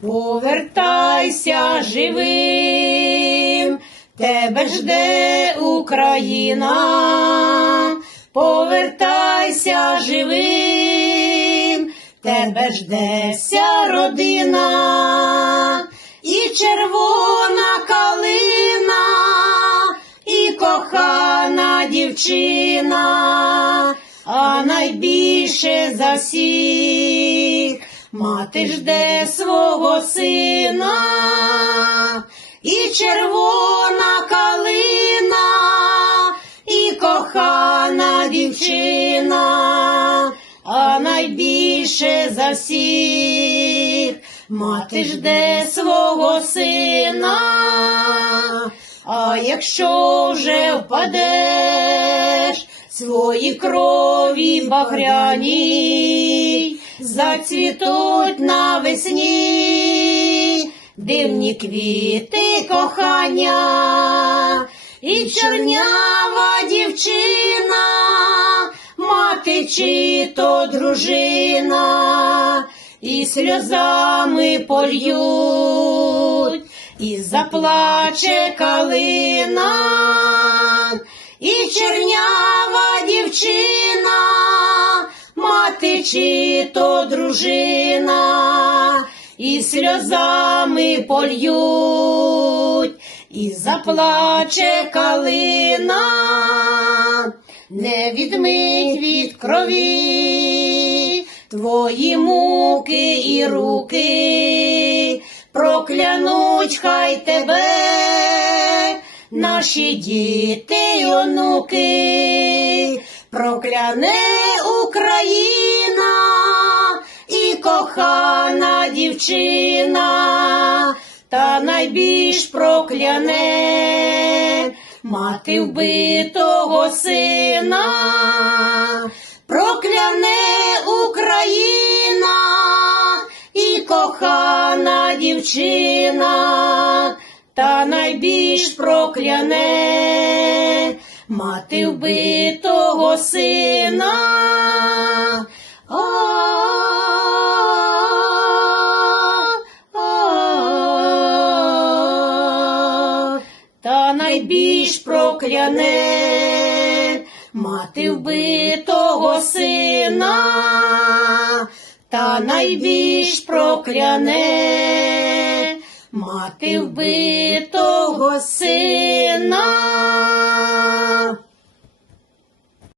повертайся живим, тебе жде Україна, повертайся живим, тебе жде вся родина, і червона калина, і кохана дівчина, а найбільше за всіх мати жде свого сина, і червона калина, і кохана дівчина, а найбільше за всіх мати жде свого сина. А якщо вже впадеш свої крові багряні, зацвітуть навесні, дивні квіти кохання, і чорнява дівчина, мати чи то дружина, і сльозами польють, і заплаче калина, і чернява дівчина, мати чи то дружина, і сльозами польють, і заплаче калина, не відмить від крові твої муки і руки, проклянуть хай тебе, наші діти й онуки, прокляне Україна і кохана дівчина, та найбільш прокляне мати вбитого сина, прокляне Україна і кохана дівчина, та найбільш прокляне мати вбитого сина. Найбільш прокляне мати вбитого сина, та найбільш прокляне мати вбитого сина.